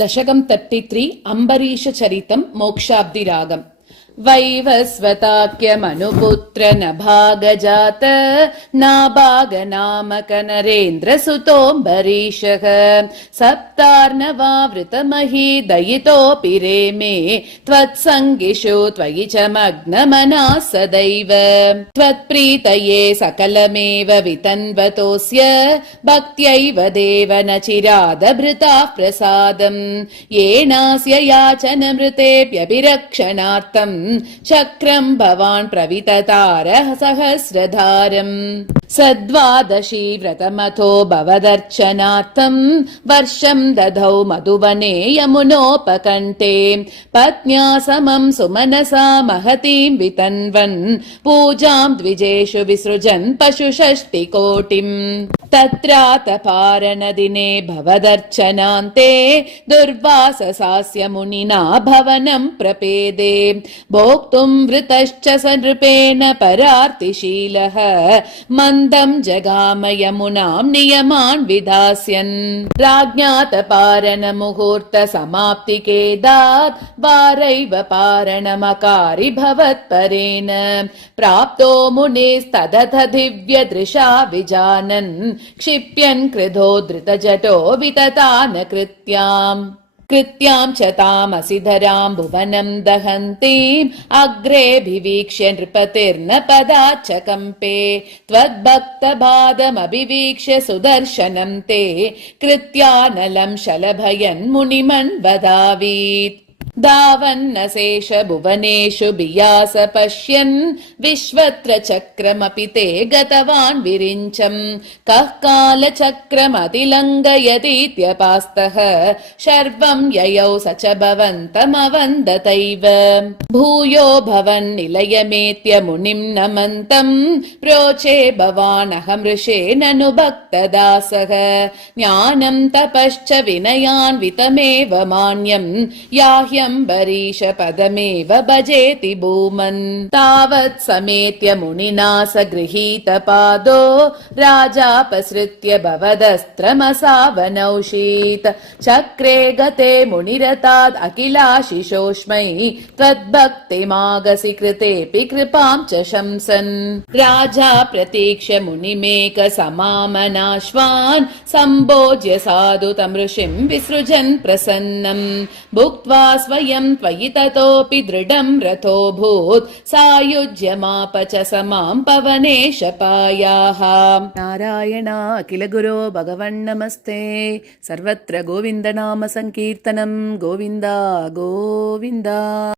दशकं 33 अम्बरीश चरितं मोक्षाब्दि रागम्। वैवस्वताख्यमनुपुत्र नभागजात नाभागनामक नरेन्द्रसुतोऽम्बरीशः सप्तार्णवावृतमही दयितोऽपि रेमे त्वत्सङ्गिषु त्वयि च मग्नमनः सदैव त्वत्प्रीतये सकलमेव वितन्वतोऽस्य भक्त्यैव देव न चिरादभृताः प्रसादम् येनास्य याचनमृतेऽप्यभिरक्षणार्थम् चक्रं भवान् प्रविततारः सहस्रधारम् सद्वादशी व्रतमथो भवदर्चनार्थम् वर्षं दधौ मधुवने यमुनोपकण्ठे पत्न्या समं सुमनसा महतीं वितन्वन् पूजां द्विजेषु विसृजन् पशुषष्टिकोटिम् तत्रातपारणदिने भवदर्चनान्ते दुर्वाससास्य मुनिना भवनं प्रपेदे भोक्तुं वृतश्च स नृपेण परार्तिशीलः मन्दं जगाम यमुनां नियमान् विधास्यन् राज्ञातपारण मुहूर्त समाप्तिकेदात् वारैव पारणमकारि भवत्परेण प्राप्तो मुनिस्तदथ दिव्यदृशा विजानन् क्षिप्यन् कृधो धृतजटो विततान कृत्यां च तामसिधरां भुवनं दहन्तीम् अग्रेऽभिवीक्ष्य नृपतिर्न पदाच्च कम्पे त्वद्भक्तबादमभिवीक्ष्य सुदर्शनं ते कृत्यानलं शलभयन् मुनिमन्वदावीत् धावन्नशेष भुवनेषु बियास पश्यन् विश्वत्र चक्रमपि ते गतवान् विरिञ्चम् कः कालचक्रमतिलङ्घयतीत्यपास्तः शर्वं ययौ स च भवन्तमवन्दतैव भूयो भवन्निलयमेत्य मुनिं नमन्तम् प्रोचे भवानहमृषे ननु भक्तदासः ज्ञानं तपश्च विनयान्वितमेव मान्यम् याह्य अम्बरीश पदमेव भजेति भूमन् तावत् समेत्य मुनिना स गृहीत पादो राजापसृत्य भवदस्त्रमसावनौषीत् चक्रे गते मुनिरताद् अखिलाशिषोष्मै त्वद्भक्तिमागसि कृतेऽपि कृपां च शंसन् राजा प्रतीक्ष्य मुनिमेक समामनाश्वान् सम्भोज्य साधु तमृषिं विसृजन् प्रसन्नम् भुक्त्वा स्वयं त्वयि ततोऽपि दृढं रथोऽभूत् सायुज्यमाप च समां पवनेशपायाः। नारायण अखिल गुरो भगवन्नमस्ते। सर्वत्र गोविन्द नाम संकीर्तनं गोविन्द गोविन्द।